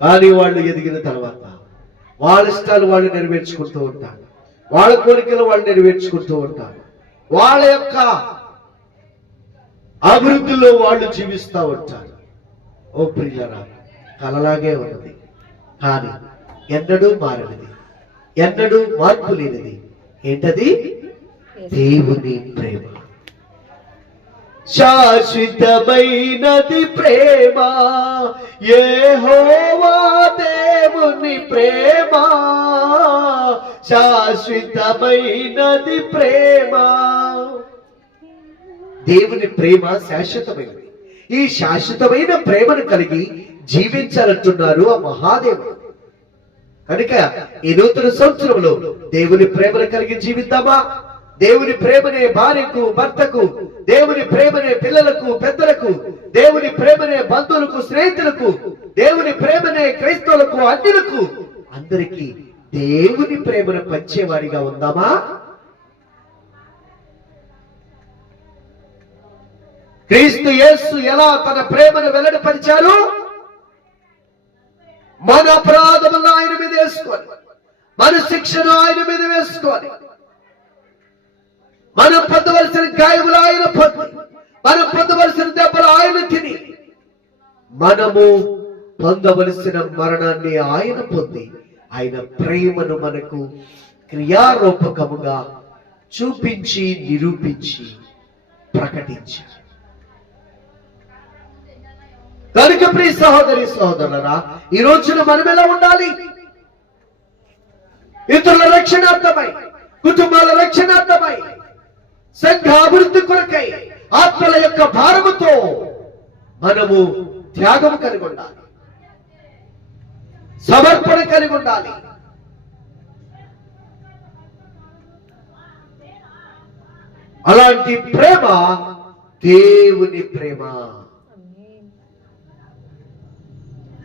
కానీ వాళ్ళు ఎదిగిన తర్వాత వాళ్ళ ఇష్టాలు వాళ్ళు నెరవేర్చుకుంటూ ఉంటారు, వాళ్ళ కోరికలు వాళ్ళు నెరవేర్చుకుంటూ ఉంటారు, వాళ్ళ యొక్క అభివృద్ధిలో వాళ్ళు జీవిస్తూ ఉంటారు. ఓ ప్రియులారా, కలలాగే ఉన్నది కానీ ఎన్నడూ మారనిది, ఎన్నడూ మార్పు లేనిది ఏంటది? దేవుని ప్రేమ. శాశ్వతమైనది ప్రేమ, యెహోవా దేవుని ప్రేమ. శాశ్వతమైనది ప్రేమ. దేవుని ప్రేమ శాశ్వతమైనది. ఈ శాశ్వతమైన ప్రేమను కలిగి జీవించాలంటున్నారు ఆ మహాదేవుడు. కనుక ఈ నూతన సంవత్సరంలో దేవుని ప్రేమను కలిగి జీవిద్దామా? దేవుని ప్రేమనే భార్యకు భర్తకు, దేవుని ప్రేమనే పిల్లలకు పెద్దలకు, దేవుని ప్రేమనే బంధువులకు స్నేహితులకు, దేవుని ప్రేమనే క్రైస్తవులకు అన్యులకు, అందరికీ దేవుని ప్రేమను పంచేవారిగా ఉందామా? క్రీస్తు యేసు ఎలా తన ప్రేమను వెల్లడిపరిచారు? మన అపరాధములను ఆయన మీద వేసుకొని, మన శిక్షను ఆయన మీద వేసుకొని, మనం పొందవలసిన గాయములు ఆయన పొంది, మనం పొందవలసిన దెబ్బలు ఆయన తిని, మనము పొందవలసిన మరణాన్ని ఆయన పొంది, ఆయన ప్రేమను మనకు క్రియారూపకముగా చూపించి నిరూపించి ప్రకటించారు. కనుక ప్రియ సహోదరి సహోదరులారా, ఈ రోజున మనం ఎలా ఉండాలి? ఇతరుల రక్షణార్థమై, కుటుంబాల రక్షణార్థమై, సంఘ అభివృద్ధి కొరకై, ఆత్మల యొక్క భారముతో మనము త్యాగం కలిగి ఉండాలి, సమర్పణ కలిగి ఉండాలి. అలాంటి ప్రేమ దేవుని ప్రేమ.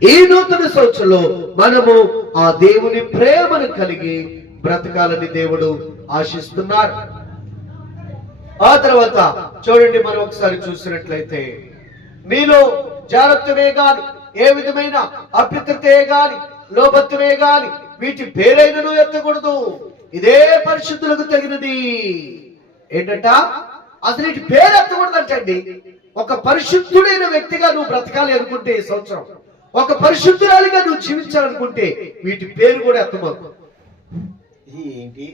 ఈ నూతన సంవత్సరంలో మనము ఆ దేవుని ప్రేమను కలిగి బ్రతకాలని దేవుడు ఆశిస్తున్నారు. ఆ తర్వాత చూడండి, మనం ఒకసారి చూసినట్లయితే, మీలో జాగ్రత్తమే గాని, ఏ విధమైన అపవిత్రతే గాని, లోభత్వమే గాని వీటి పేరైనను ఎత్తకూడదు. ఇదే పరిశుద్ధులకు తగినది. ఏంటంట? అసలు వీటి పేరు ఎత్తకూడదు అంటండి. ఒక పరిశుద్ధుడైన వ్యక్తిగా నువ్వు బ్రతకాలి అనుకుంటే ఈ సంవత్సరం, ఒక పరిశుద్ధురాలిగా నువ్వు జీవించాలనుకుంటే వీటి పేరు కూడా ఎత్తమవుతుంది. ఏంటి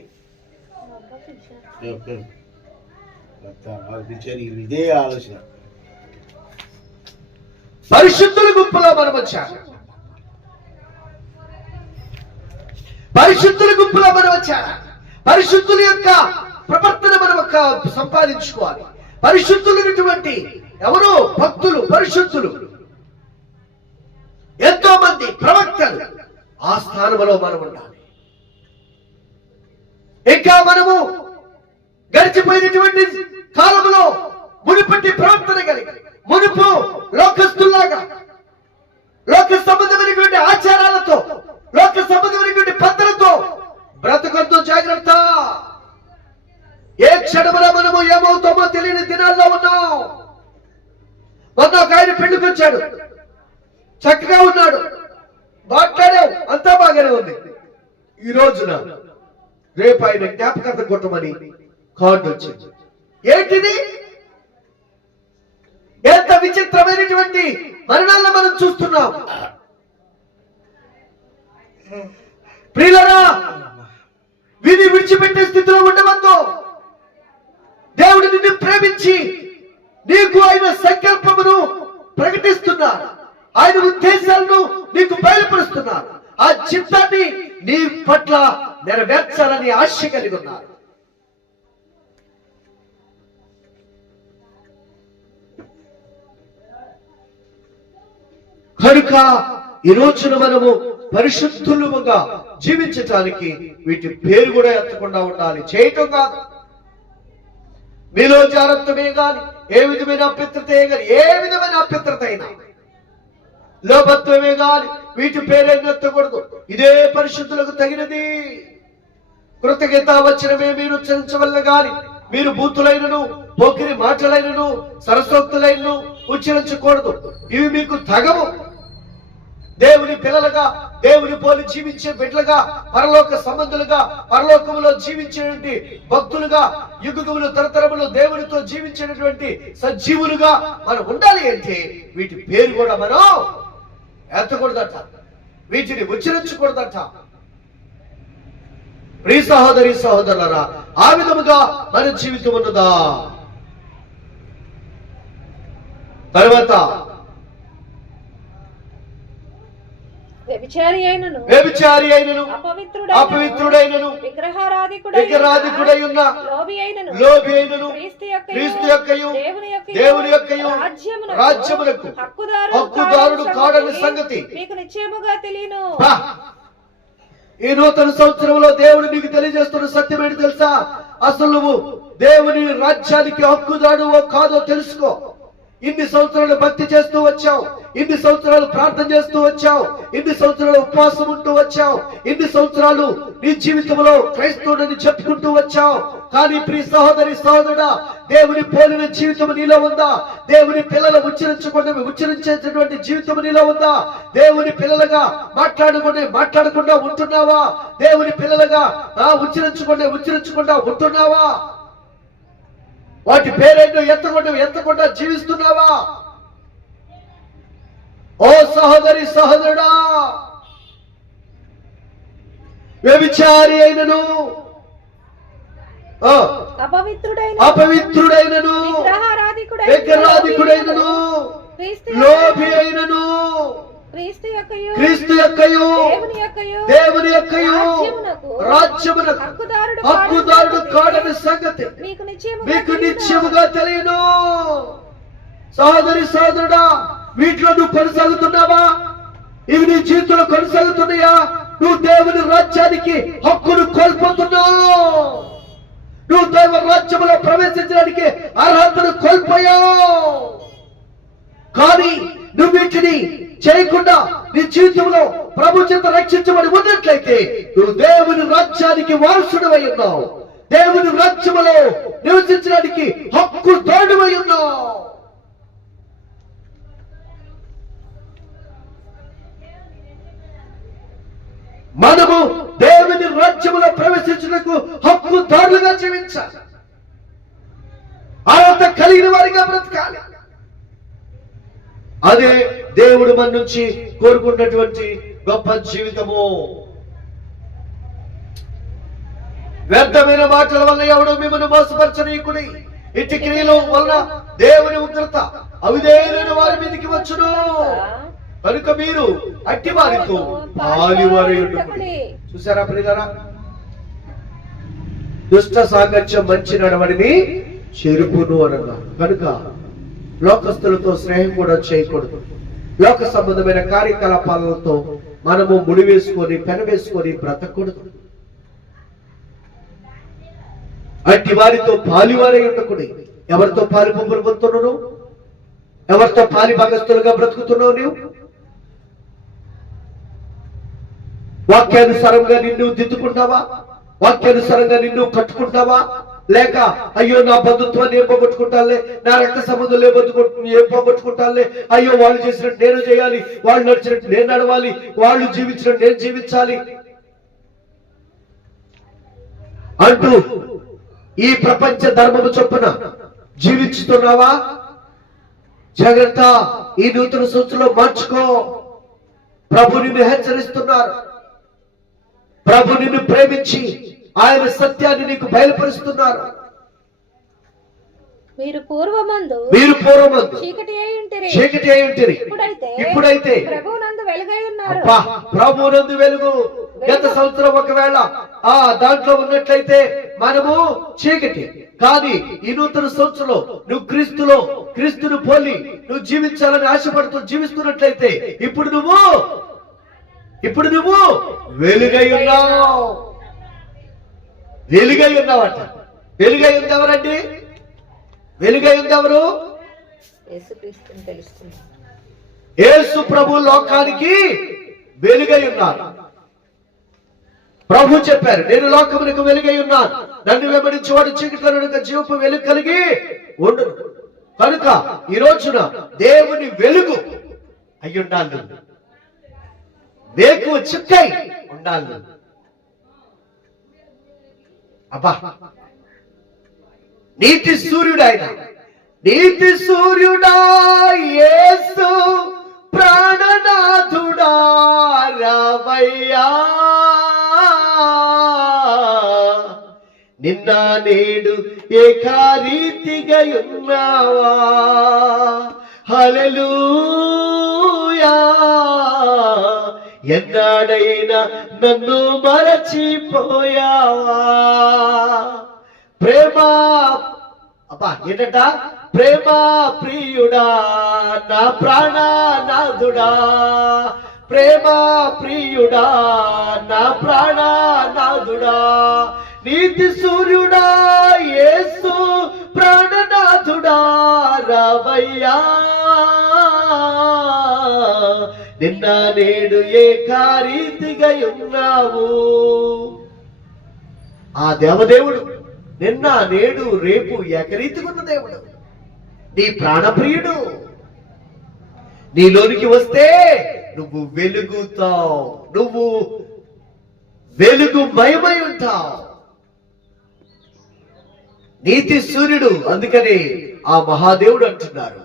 ఇదే ఆలోచన. పరిశుద్ధుల గుంపులో మనం వచ్చాము, పరిశుద్ధుల గుంపులో మనం వచ్చాము. పరిశుద్ధుల యొక్క ప్రవర్తన మనం సంపాదించుకోవాలి. పరిశుద్ధులైనటువంటి ఎవరు? భక్తులు, పరిశుద్ధులు, ఎంతో మంది ప్రవక్తలు. ఆ స్థానంలో మనం ఉండాలి. ఇంకా మనము గడిచిపోయినటువంటి కాలంలో మునుపటి ప్రవర్తన కలిగి, మునుపు లోకస్తుల్లాగా, లోక సంబంధమైనటువంటి ఆచారాలతో, లోక సంబంధమైనటువంటి పద్ధతులతో బ్రతకొద్దు. జాగ్రత్త. ఏ క్షణమున మనము ఏమవుతామో తెలియని దినాల్లో ఉన్నాం. మొన్న ఒక ఆయన పెళ్లికి వచ్చాడు, చక్కగా ఉన్నాడు, మాట్లాడాం, అంతా బాగానే ఉంది. ఈ రోజున రేపు ఆయన జ్ఞాపకత కొట్టమని కార్డు వచ్చింది. ఏంటిది? ఎంత విచిత్రమైనటువంటి మరణాలను మనం చూస్తున్నాం. ప్రియులరా, వీరిని విడిచిపెట్టే స్థితిలో ఉండవద్దు. దేవుడు నిన్ను ప్రేమించి నీకు ఆయన సంకల్పమును ప్రకటిస్తున్నారు, ఆయన ఉద్దేశాలను నీకు బయలుపరుస్తున్నారు. ఆ చిత్తాన్ని నీ పట్ల నెరవేర్చాలని ఆశ కలిగి ఉన్నారు. కనుక ఈ రోజున మనము పరిశుద్ధులుగా జీవించటానికి వీటి పేరు కూడా ఎత్తకుండా ఉండాలి. చేయటం కాదు. మీలో జాగ్రత్తమే గాని ఏ విధమైన అభ్యంతరత గాని ఏ విధమైన అభ్యంతరత అయినా లోభత్వమే గాని వీటి పేరెత్తకూడదు. ఇదే పరిశుద్ధులకు తగినది. కృతజ్ఞత వచనమే మీరు ఉచ్చరించవల్ల గాని మీరు బూతులైనను పోకిరి మాటలైనను సరస్వక్తులైనను ఉచ్చరించకూడదు. ఇవి మీకు తగవు. దేవుని పిల్లలుగా దేవుని పోలి జీవించే బిడ్డలుగా పరలోక సంబంధులుగా పరలోకములో జీవించేటువంటి భక్తులుగా యుగములు తరతరములు దేవునితో జీవించేటటువంటి సజీవులుగా మనం ఉండాలి అంటే వీటి పేరు కూడా మనం ఎత్తకూడదట, వీటిని ఉచ్చరించకూడదట. ప్రియ సహోదరి సహోదరులారా, ఆ విధముగా మన జీవితం ఉన్నదా? తర్వాత వ్యభిచారి అయినను అపవిత్రుడైనను విగ్రహారాధికుడై ఉన్న లోబి అయినను క్రీస్తు యొక్కయు దేవుని యొక్కయు రాజ్యములకు హక్కుదారుడు కాడని సంగతి మీకు నిశ్చయముగా తెలియను. ఈ నూతన సంవత్సరంలో దేవుడు నీకు తెలియజేస్తున్న సత్యం ఏంటి తెలుసా? అసలు నువ్వు దేవుని రాజ్యానికి హక్కుదారువో కాదో తెలుసుకో. ఇన్ని సంవత్సరాలు భక్తి చేస్తూ వచ్చావు, ఇన్ని సంవత్సరాలు ప్రార్థన చేస్తూ వచ్చావు, ఇన్ని సంవత్సరాలు ఉపవాసం ఉంటూ వచ్చావు, ఇన్ని సంవత్సరాలు నీ జీవితంలో క్రైస్తవుడని చెప్పుకుంటూ వచ్చావు. కానీ ప్రియ సహోదరి సహోదరుడా, దేవుని పోలిన జీవితం నీలో ఉందా? దేవుని పిల్లలు ఉచ్చరించేటటువంటి జీవితం నీలో ఉందా? దేవుని పిల్లలుగా మాట్లాడకుండా ఉంటున్నావా? దేవుని పిల్లలుగా ఉచ్చరించకుండా ఉంటున్నావా? వాటి పేరేంటో ఎత్తకుండా జీవిస్తున్నావా? ఓ సహోదరి సహోదరుడా, వ్యభిచారి అయినను అపవిత్రుడైనను విగ్రహారాధికుడైనను లోభి అయినను క్రీస్తు యొక్కయు దేవుని యొక్కయు రాజ్యమునకు హక్కుదారుడు కాడని సంగతి మీకు నిశ్చయముగా తెలియను. సహోదరి సహోదరుడా, వీటిలో నువ్వు కొనసాగుతున్నావా? ఇవి నీ జీవితంలో కొనసాగుతున్నాయా? నువ్వు దేవుని రాజ్యానికి హక్కును కోల్పోతున్నావు. నువ్వు దైవ రాజ్యములో ప్రవేశించడానికి అర్హతను కోల్పోయావు. కానీ నువ్వు వీటిని చేయకుండా నీ జీవితంలో ప్రభు చేత రక్షించబడి ఉన్నట్లయితే నువ్వు దేవుని రాజ్యానికి వారసుడవై ఉన్నావు. దేవుని రాజ్యములో నివసించడానికి హక్కుదారుడవై ఉన్నావు. మనము దేవుని రాజ్యములో ప్రవేశించడానికి హక్కుదారులుగా జీవించాలి. అర్హత కలిగిన వారిగా బ్రతకాలి. అదే దేవుడు మన నుంచి కోరుకున్నటువంటి గొప్ప జీవితము. వ్యర్థమైన మాటల వల్ల ఎవడు మిమ్మల్ని మోసపరచనీయకుడి. ఇట్టి క్రియల వలన దేవుని ఉగ్రత అవిధేయులైన వారి మీదకి వచ్చును. కనుక మీరు అట్టి వారితో పాలివారై ఉండుడి. చూసారా ప్రియులారా, దుష్ట సాంగత్యం మంచి నడవడిని చెరుపును అనగా. కనుక లోకస్తులతో స్నేహం కూడా చేయకూడదు. లోక సంబంధమైన కార్యకలాపాలతో మనము ముడివేసుకొని పెనవేసుకొని బ్రతకూడదు. అట్టి వారితో పాలివారై ఉండకూడదు. ఎవరితో పాలి పంపులు పొందుతున్నావు? ఎవరితో పాలి భాగస్తులుగా బ్రతుకుతున్నావు? నీవు వాక్యానుసారంగా నిన్ను దిద్దుకుంటావా? వాక్యానుసారంగా నిన్ను కట్టుకుంటావా? లేక అయ్యో నా బంధుత్వాన్ని ఏం పోగొట్టుకుంటాలే, నా రక్త సంబంధులు ఏం పోగొట్టుకుంటాలే, అయ్యో వాళ్ళు చేసినట్టు నేను చేయాలి, వాళ్ళు నడిచినట్టు నేను నడవాలి, వాళ్ళు జీవించినట్టు నేను జీవించాలి అంటూ ఈ ప్రపంచ ధర్మము చొప్పున జీవించుతున్నావా? జాగ్రత్త, ఈ నూతన సంవత్సరంలో మార్చుకో. ప్రభు నిన్ను హెచ్చరిస్తున్నారు. ప్రభు నిన్ను ప్రేమించి ఆయన సత్యాన్ని నీకు బయలుపరుస్తున్నారు. మీరు పూర్వమందు చీకటి అయి ఉంటిరి, ఇప్పుడైతే ప్రభువునందు వెలుగై ఉన్నారు. ప్రభువునందు వెలుగు. గత సంవత్సరం ఒకవేళ దాంట్లో ఉన్నట్లయితే మనము చీకటి. కానీ ఈ నూతన సంవత్సరంలో నువ్వు క్రీస్తును పోలి నువ్వు జీవించాలని ఆశపడుతూ జీవిస్తున్నట్లయితే ఇప్పుడు నువ్వు వెలుగై ఉన్నావు. వెలుగై ఉన్నావట. వెలుగై ఉంది ఎవరండి? వెలుగైంది ఎవరు? యేసుక్రీస్తుని తెలుసుకున్నాం. యేసు ప్రభు లోకానికి వెలుగై ఉన్నారు. ప్రభు చెప్పారు, నేను లోకమునకు వెలుగై ఉన్నాను, నన్ను వెంబడించేవాడు చీకట్ల జీవపు వెలుగు కలిగి ఉండును. కనుక ఈ రోజున దేవుని వెలుగు అయి ఉండాలి, వేకువ చుక్కై ఉండాలి. అబ్బా, నీతి సూర్యుడు ఆయన, నీతి సూర్యుడా యేసు ప్రాణనాథుడా రావయ్యా, నిన్న నేడు ఏకారీతిగా ఉన్నావా, హల్లెలూయా, ఎన్నాడైనా నన్ను మరచిపోయావా, ప్రేమ అబ్బా ఏంటంట, ప్రేమ ప్రియుడా నా ప్రాణనాథుడా, ప్రేమ ప్రియుడా నా ప్రాణనాథుడా, నీతి సూర్యుడా యేసు ప్రాణనాథుడా రావయ్యా, నిన్న నేడు ఏకారీతిగా ఉన్నావు. ఆ దేవదేవుడు నిన్న నేడు రేపు ఏకరీతిగా ఉన్న దేవుడు, నీ ప్రాణప్రియుడు. నీలోనికి వస్తే నువ్వు వెలుగుతావు, నువ్వు వెలుగుమయమై ఉంటావు. నీతి సూర్యుడు, అందుకని ఆ మహాదేవుడు అంటున్నారు,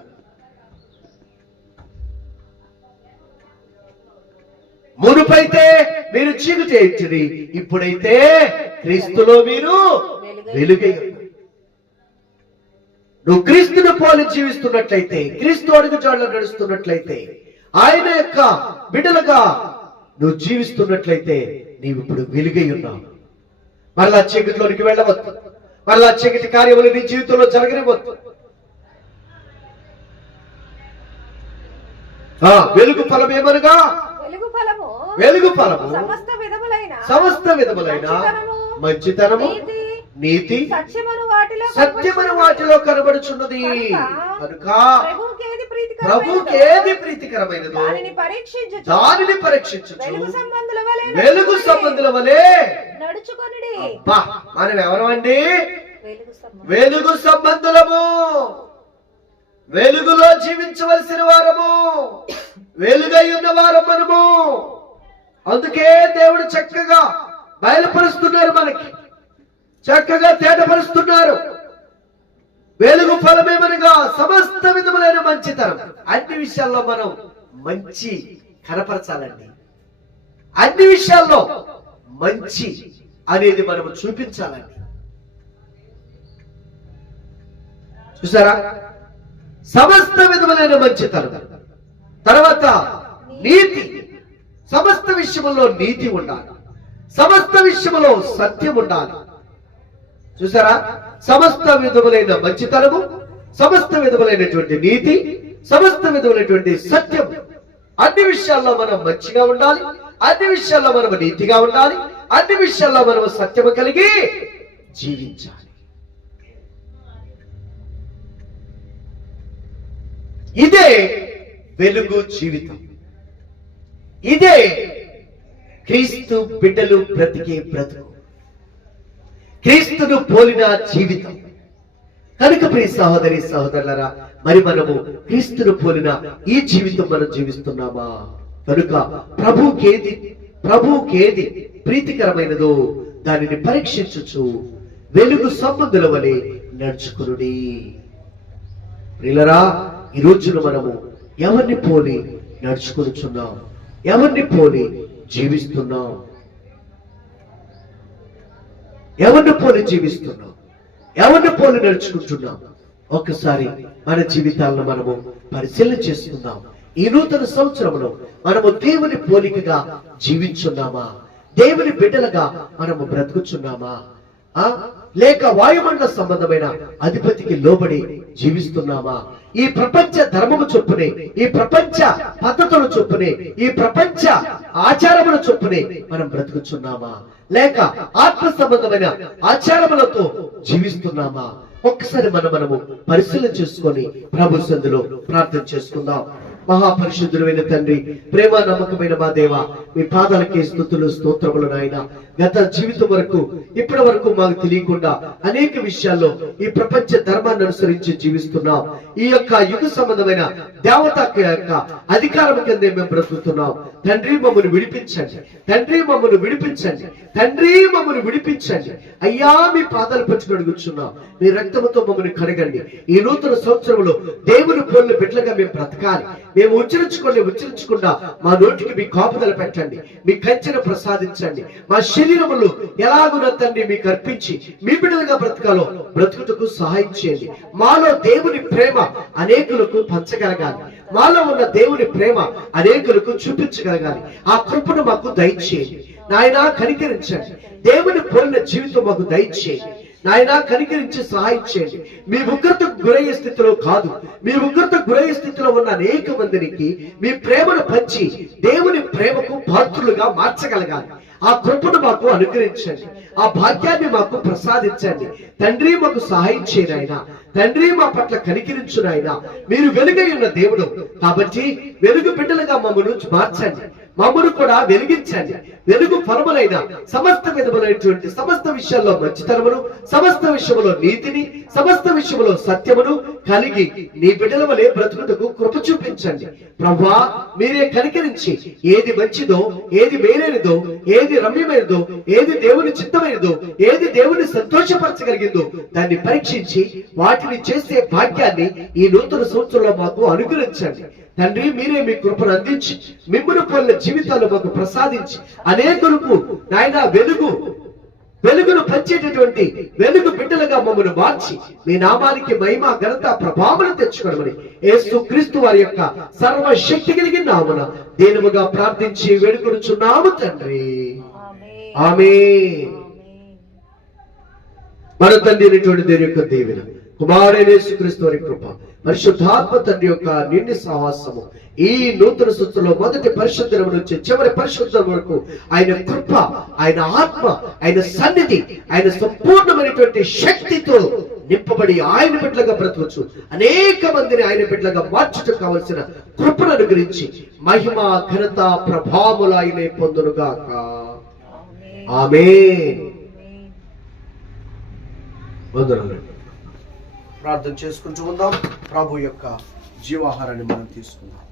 మునుపైతే మీరు చీకటి చేయించుడి, ఇప్పుడైతే క్రీస్తులో మీరు వెలుగై ఉన్నారు. నువ్వు క్రీస్తును పోలి జీవిస్తున్నట్లయితే, క్రీస్తు అడుగుజాడలో నడుస్తున్నట్లయితే, ఆయన యొక్క బిడ్డలుగా నువ్వు జీవిస్తున్నట్లయితే నీవు ఇప్పుడు వెలుగై ఉన్నావు. మరలా చీకటిలోనికి వెళ్ళవద్దు, మరలా చీకటి కార్యములు నీ జీవితంలో జరగనివ్వద్దు. వెలుగు ఫలం ఏమనగా, వెలుగు ఫలము సమస్త విధములైన మంచితనము నీతి సత్యమను వాటిలో కనబడుచున్నది. కనుక ప్రభువుకి ఏది ప్రీతికరమైనదో దానిని పరీక్షించు, వెలుగు సంబంధుల వలె నడుచుకొనుడి. మనం ఎవరమండి? వెలుగు సంబంధులము, వెలుగులో జీవించవలసిన వారము, వెలుగై ఉన్న వారం మనము. అందుకే దేవుడు చక్కగా బయలుపరుస్తున్నారు, మనకి చక్కగా తేటపరుస్తున్నారు. వెలుగు ఫలమేమనగా సమస్త విధములైన మంచితనం. అన్ని విషయాల్లో మనం మంచి కనపరచాలండి, అన్ని విషయాల్లో మంచి అనేది మనం చూపించాలండి. చూసారా, సమస్త విధములైన మంచితనం. తర్వాత నీతి, సమస్త విషయంలో నీతి ఉండాలి, సమస్త విషయంలో సత్యం ఉండాలి. చూసారా, సమస్త విధములైన మంచితనము, సమస్త విధములైనటువంటి నీతి, సమస్త విధములైనటువంటి సత్యం. అన్ని విషయాల్లో మనం మంచిగా ఉండాలి, అన్ని విషయాల్లో మనం నీతిగా ఉండాలి, అన్ని విషయాల్లో మనం సత్యము కలిగి జీవించాలి. ఇదే వెలుగు జీవితం, ఇదే క్రీస్తు బిడ్డలు బ్రతికే బ్రతుకు, క్రీస్తును పోలిన జీవితం. కనుక ప్రియ సహోదరి సహోదరులారా, మరి మనము క్రీస్తును పోలిన ఈ జీవితం మనం జీవిస్తున్నామా? కనుక ప్రభువుకేది ప్రీతికరమైనదో దానిని పరీక్షించుచు వెలుగు సంబంధుల వలె నడుచుకునుడి. ప్రియులారా, ఈ రోజున మనము ఎవరిని పోలి నడుచుకొనుచున్నాం? ఎవరిని పోలి జీవిస్తున్నాం? ఎవరిని పోలి జీవిస్తున్నాం? ఎవరిని పోలి నడుచుకుంటున్నాం? ఒక్కసారి మన జీవితాలను మనము పరిశీలన చేసుకుందాం. ఈ నూతన సంవత్సరంలో మనము దేవుని పోలికగా జీవించున్నామా? దేవుని బిడ్డలుగా మనము బ్రతుకుచున్నామా? లేక వాయుమండల సంబంధమైన అధిపతికి లోబడి జీవిస్తున్నామా? ఈ ప్రపంచ ధర్మము చొప్పునే, ఈ ప్రపంచ పద్ధతుల చొప్పునే, ఈ ప్రపంచ ఆచారముల చొప్పునే మనం బ్రతుకుచున్నామా? లేక ఆత్మ సంబంధమైన ఆచారములతో జీవిస్తున్నామా? ఒక్కసారి మనము పరిశీలన చేసుకొని ప్రభు సందులో ప్రార్థన చేసుకుందాం. మహాపరిశుద్ధుడైన తండ్రి, ప్రేమ నమ్మకమైన మా దేవ, మీ పాదాలకే స్తుతులు స్తోత్రములు నాయన. గత జీవితం వరకు ఇప్పటి వరకు మాకు తెలియకుండా అనేక విషయాల్లో ఈ ప్రపంచ ధర్మాన్ని అనుసరించి జీవిస్తున్నాం. ఈ యొక్క యుగ సంబంధమైన దేవత యొక్క అధికారం కిందే మేము బ్రతుకుతున్నాం. తండ్రి మమ్మల్ని విడిపించండి, తండ్రి మమ్మల్ని విడిపించండి, తండ్రి మమ్మల్ని విడిపించండి. అయ్యా మీ పాదాలు పంచుకొని అడుగుచున్నాం, మీ రక్తముతో మమ్మల్ని కడగండి. ఈ నూతన సంవత్సరంలో దేవుని పోలిన బిడ్డలుగా మేము బ్రతకాలి. మేము ఉచ్చరించకుండా మా నోటికి మీ కాపుదల పెట్టండి, మీ కంచెను ప్రసాదించండి. మా శరీరములు ఎలాగున్న తండ్రి మీకు అర్పించి మీ బిడ్డలుగా బ్రతకాలో బ్రతుకుటకు సహాయం చేయండి. మాలో దేవుని ప్రేమ అనేకులకు పంచగలగాలి, మాలో ఉన్న దేవుని ప్రేమ అనేకులకు చూపించగలగాలి. ఆ కృపను మాకు దయచేయండి నాయనా, కనికరించండి. దేవుని పోలిన జీవితం మాకు దయచేయండి నాయనా, కనికరించి సహాయం చేయండి. మీ ఉగ్రతకు గురయ్యే స్థితిలో కాదు, మీ ఉగ్రతకు గురయ్యే స్థితిలో ఉన్న అనేక మందికి మీ ప్రేమను పంచి దేవుని ప్రేమకు పాత్రులుగా మార్చగలగాలి. ఆ కృపను మాకు అనుగ్రహించండి, ఆ భాగ్యాన్ని మాకు ప్రసాదించండి. తండ్రి మాకు సహాయం చేయను ఆయన, తండ్రి మా పట్ల కనికరించు నాయన. మీరు వెలుగై ఉన్న దేవుడు కాబట్టి వెలుగు బిడ్డలుగా మమ్మల్ని మార్చండి, మమ్మను కూడా వెలిగించండి. వెలుగు ఫలములైన సమస్త విధములైనటువంటి సమస్త విషయాల్లో మంచితనమును, సమస్త విషయంలో నీతిని, సమస్త విషయంలో సత్యమును కలిగి నీ బిడ్డల వలె బ్రతుకుటకు కృప చూపించండి. ప్రభువా, మీరే కనికరించి ఏది మంచిదో, ఏది మేలైనదో, ఏది రమ్యమైనదో, ఏది దేవుని చిత్తమైనదో, ఏది దేవుని సంతోషపరచగలిగిందో దాన్ని పరీక్షించి వాటిని చేసే భాగ్యాన్ని ఈ నూతన సంవత్సరంలో మాకు అనుగ్రహించండి. తండ్రి, మీరే మీ కృపను అందించి మిమ్మల్ని పోలిన జీవితాలు మాకు ప్రసాదించి అనేకులకు నాయన వెలుగును పంచేటటువంటి వెలుగు బిడ్డలుగా మమ్మల్ని మార్చి మీ నామానికి మహిమ ఘనత ప్రభావం తెచ్చుకోవడమని యేసుక్రీస్తు వారి యొక్క సర్వశక్తి కలిగిన నామమున దీనముగా ప్రార్థించి వేడుకొనుచున్నాము తండ్రి, ఆమేన్. మన తండ్రి అయినటువంటి దేవుని యొక్క దీవెన, కుమారుడైన యేసుక్రీస్తు వారి కృప, పరిశుద్ధాత్మ తండ్రి యొక్క నిండి సహవాసము ఈ నూతన సంవత్సరంలో మొదటి పరిశుద్ధం నుంచి చివరి పరిశుద్ధం వరకు ఆయన కృప, ఆయన ఆత్మ, ఆయన సన్నిధి, ఆయన సంపూర్ణమైనటువంటి శక్తితో నింపబడి ఆయన బిడ్డలుగా బ్రతకవచ్చు అనేక మందిని ఆయన బిడ్డలుగా మార్చుటకు కావలసిన కృపను అనుగ్రహించి మహిమ ఘనత ప్రభావములు ఆయనే పొందునుగాక. ఆమేన్. వందనాలు. ప్రార్థన చేసుకుంటూ ఉందాం. ప్రభు యొక్క జీవాహారాన్ని మనం తీసుకుందాం.